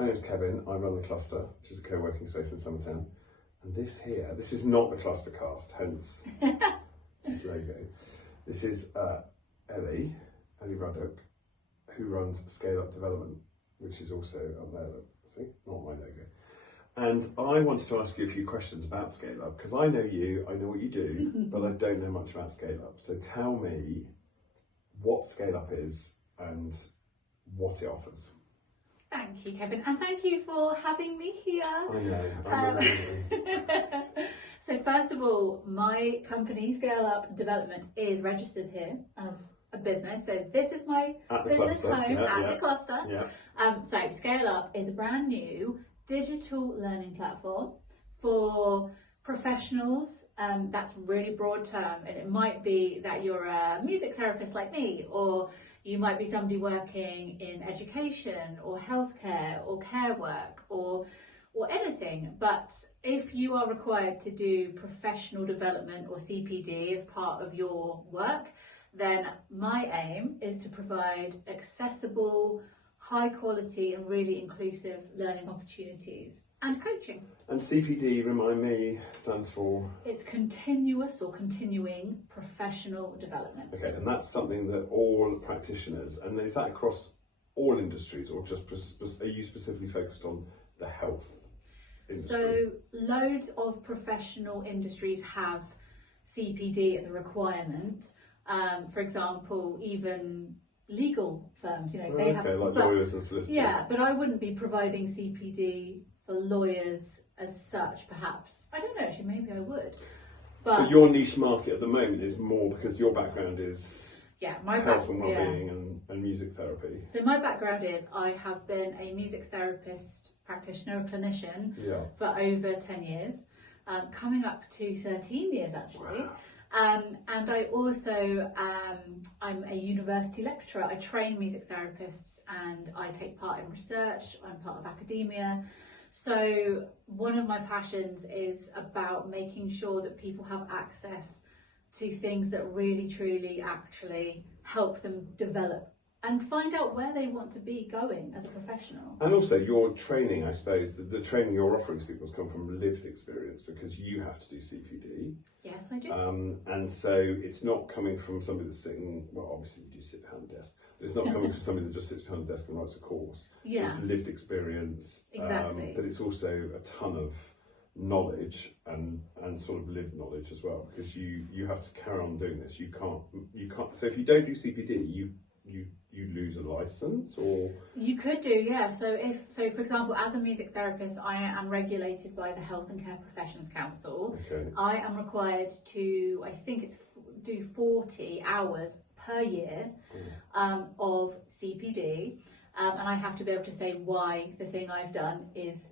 My name's Kevin. I run the Cluster, which is a co-working space in Somerton. And this here, this is not the Cluster cast, hence this logo. This is Ellie Ruddock, who runs Scale Up Development, which is also up there. Look, see, not my logo. And I wanted to ask you a few questions about Scale Up, because I know you, I know what you do, but I don't know much about Scale Up. So tell me what Scale Up is and what it offers. Thank you, Kevin, and thank you for having me here. I know, I'm amazing. So first of all, my company, Scale Up Development, is registered here as a business. So this is my business home at the Cluster. Yeah. So Scale Up is a brand new digital learning platform for professionals. That's a really broad term, and it might be that you're a music therapist like me, or you might be somebody working in education or healthcare or care work or anything. But if you are required to do professional development or CPD as part of your work, then my aim is to provide accessible, high quality and really inclusive learning opportunities and coaching. And CPD, remind me, stands for? It's continuous or continuing professional development. Okay, and that's something that all practitioners, and is that across all industries, or just are you specifically focused on the health industry? So loads of professional industries have CPD as a requirement. For example, even legal firms, you know, they have, like lawyers and solicitors. Yeah, but I wouldn't be providing CPD for lawyers as such, perhaps. I don't know, actually, maybe I would. But your niche market at the moment is more because your background is health and wellbeing and music therapy. So my background is I have been a music therapist, practitioner, clinician for over 10 years, coming up to 13 years actually. Wow. And I also, I'm a university lecturer. I train music therapists and I take part in research. I'm part of academia. So one of my passions is about making sure that people have access to things that really, truly, actually help them develop and find out where they want to be going as a professional. And also your training, I suppose, the training you're offering to people has come from lived experience, because you have to do CPD. Yes, I do. And so it's not coming from somebody that's sitting, well, obviously you do sit behind a desk, but it's not coming from somebody that just sits behind a desk and writes a course. Yeah. It's lived experience. Exactly. But it's also a ton of knowledge and sort of lived knowledge as well, because you have to carry on doing this. You can't, so if you don't do CPD, you lose a license, or you could do, yeah. So for example, as a music therapist, I am regulated by the Health and Care Professions Council. Okay. I am required to, I think it's do 40 hours per year of CPD, and I have to be able to say why the thing I've done is,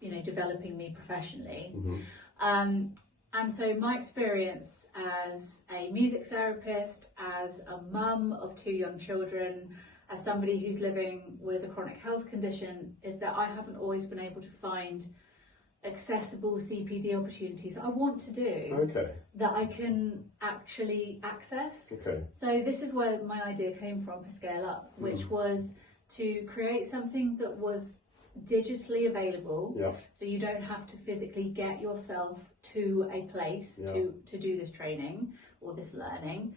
you know, developing me professionally. Mm-hmm. And so my experience as a music therapist, as a mum of 2 young children, as somebody who's living with a chronic health condition, is that I haven't always been able to find accessible CPD opportunities that I want to do, that I can actually access. Okay. So this is where my idea came from for Scale Up, which was to create something that was digitally available, so you don't have to physically get yourself to a place to do this training or this learning,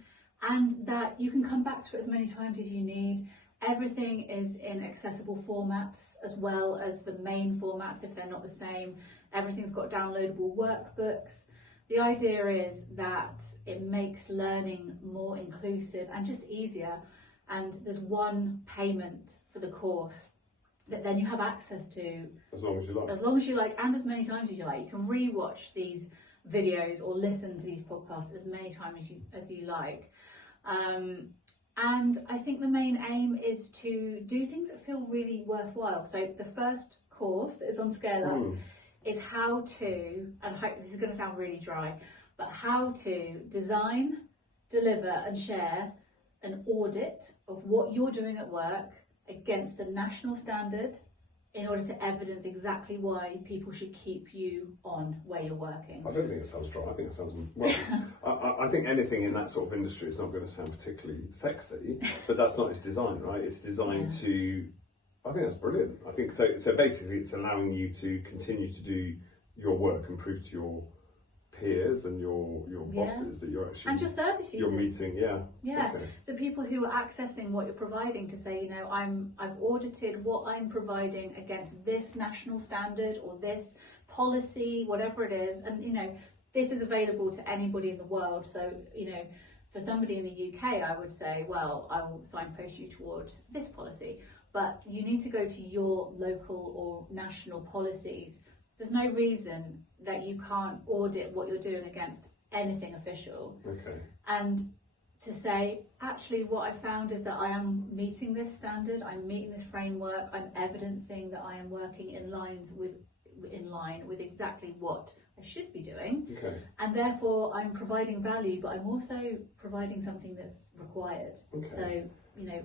and that you can come back to it as many times as you need. Everything is in accessible formats as well as the main formats if they're not the same. Everything's got downloadable workbooks. The idea is that it makes learning more inclusive and just easier, and there's one payment for the course that then you have access to as long as you like. As long as you like, and as many times as you like. You can re-watch these videos or listen to these podcasts as many times as you like. And I think the main aim is to do things that feel really worthwhile. So the first course that is on Scale Up is how to, and I hope this is going to sound really dry, but how to design, deliver and share an audit of what you're doing at work against a national standard in order to evidence exactly why people should keep you on where you're working. I don't think it sounds dry. I think it sounds, well, I think anything in that sort of industry is not going to sound particularly sexy, but that's not its design, right? It's designed to I think that's brilliant. I think so. So basically, it's allowing you to continue to do your work and prove to your peers and your bosses that you're actually, and your service users. You're meeting, okay. The people who are accessing what you're providing to say, I've audited what I'm providing against this national standard or this policy, whatever it is, and this is available to anybody in the world. So for somebody in the UK, I would say, well, I will signpost you towards this policy, but you need to go to your local or national policies. There's no reason that you can't audit what you're doing against anything official. Okay. And to say, actually, what I found is that I am meeting this standard, I'm meeting this framework, I'm evidencing that I am working in line with exactly what I should be doing. Okay. And therefore, I'm providing value, but I'm also providing something that's required. Okay. So,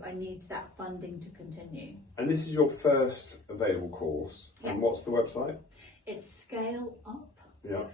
I need that funding to continue. And this is your first available course. Yeah. And what's the website? It's Scale Up. Yeah.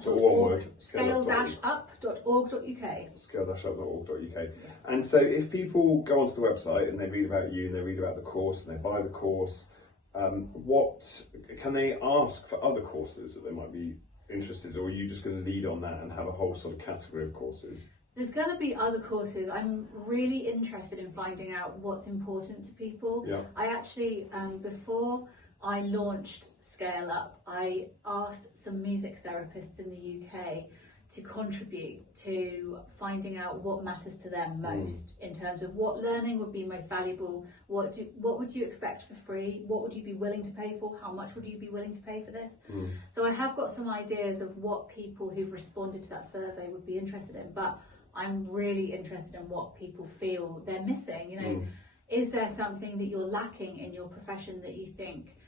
So one word. Scale-up.org.uk. Scale-up.org.uk. Yeah. And so if people go onto the website and they read about you and they read about the course and they buy the course, what can they ask for other courses that they might be interested, or are you just going to lead on that and have a whole sort of category of courses? There's going to be other courses. I'm really interested in finding out what's important to people. Yeah. I actually, before I launched Scale Up, I asked some music therapists in the UK to contribute to finding out what matters to them most in terms of what learning would be most valuable, what would you expect for free, what would you be willing to pay for, how much would you be willing to pay for this. So I have got some ideas of what people who've responded to that survey would be interested in, but I'm really interested in what people feel they're missing. Is there something that you're lacking in your profession that you think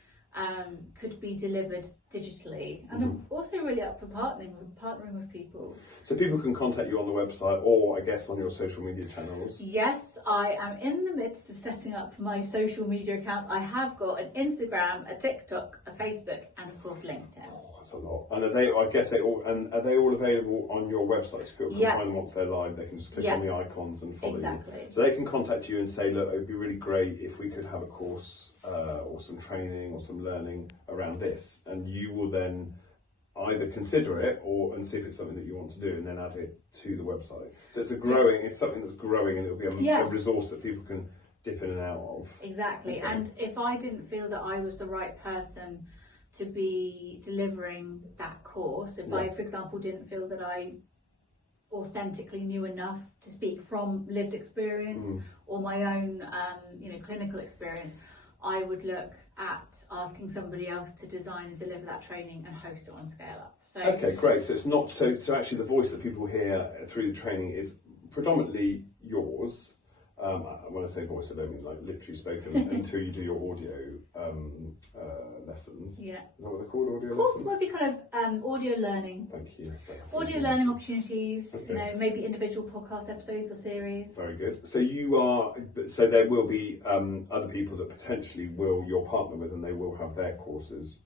could be delivered digitally? And I'm also really up for partnering with people. So people can contact you on the website, or I guess on your social media channels. Yes, I am in the midst of setting up my social media accounts. I have got an Instagram, a TikTok, a Facebook, and of course LinkedIn. That's a lot. And are they all available on your website? So people can find them once they're live. They can just click on the icons and follow you. So they can contact you and say, look, it would be really great if we could have a course or some training or some learning around this, and you will then either consider it and see if it's something that you want to do, and then add it to the website. So it's something that's growing, and it'll be a resource that people can dip in and out of. Exactly. Okay. And if I didn't feel that I was the right person to be delivering that course, if I, for example, didn't feel that I authentically knew enough to speak from lived experience or my own clinical experience, I would look at asking somebody else to design and deliver that training and host it on Scale Up. So, okay, great. So it's not so actually the voice that people hear through the training is predominantly yours. When I say voice, I don't mean like literally spoken until you do your audio lessons. Yeah. Is that what they're called, audio lessons? Of course, it might be kind of audio learning. Thank you. Audio learning opportunities, maybe individual podcast episodes or series. Very good. So there will be other people that potentially you'll partner with, and they will have their courses.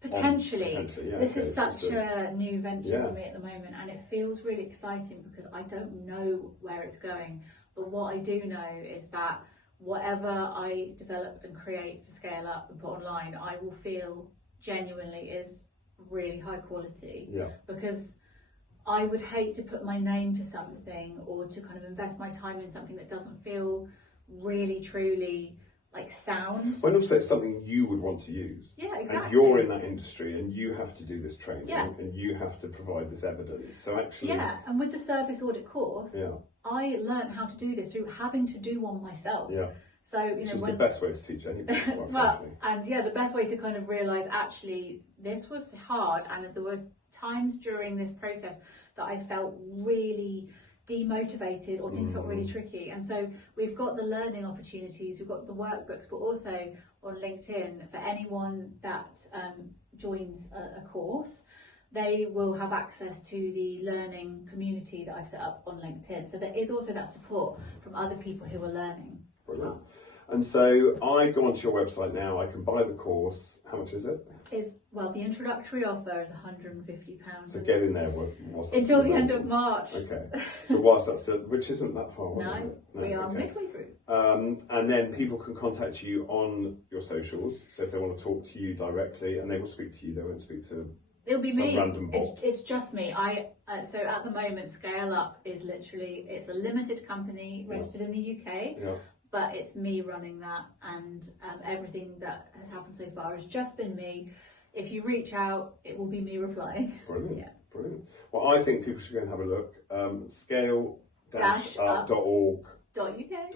Potentially. This is such a new venture for me at the moment, and it feels really exciting because I don't know where it's going. But what I do know is that whatever I develop and create for Scale Up and put online, I will feel genuinely is really high quality. Yeah. Because I would hate to put my name to something or to kind of invest my time in something that doesn't feel really, truly like sound. Well, and also it's something you would want to use. Yeah, exactly. And you're in that industry and you have to do this training and you have to provide this evidence. So actually... Yeah, and with the Service Audit Course, I learned how to do this through having to do one myself. Yeah. So, which is the best way to teach anybody. The best way to kind of realise actually this was hard, and there were times during this process that I felt really demotivated or things felt really tricky. And so we've got the learning opportunities, we've got the workbooks, but also on LinkedIn for anyone that joins a course, they will have access to the learning community that I've set up on LinkedIn. So there is also that support from other people who are learning. Brilliant. And so I go onto your website now, I can buy the course. How much is it? Well, the introductory offer is £150. So get in there whilst that's until the still end available. of March. Okay. So whilst that's still, which isn't that far away, is No, it? we are okay. midway through. And then people can contact you on your socials. So if they want to talk to you directly, and they will speak to you, they won't speak to It'll be some me. random bot. It's just me. So at the moment, Scale Up is literally, it's a limited company registered in the UK. Yeah. But it's me running that, and everything that has happened so far has just been me. If you reach out, it will be me replying. Brilliant. Yeah. Brilliant. Well, I think people should go and have a look. Scale-up.org.uk.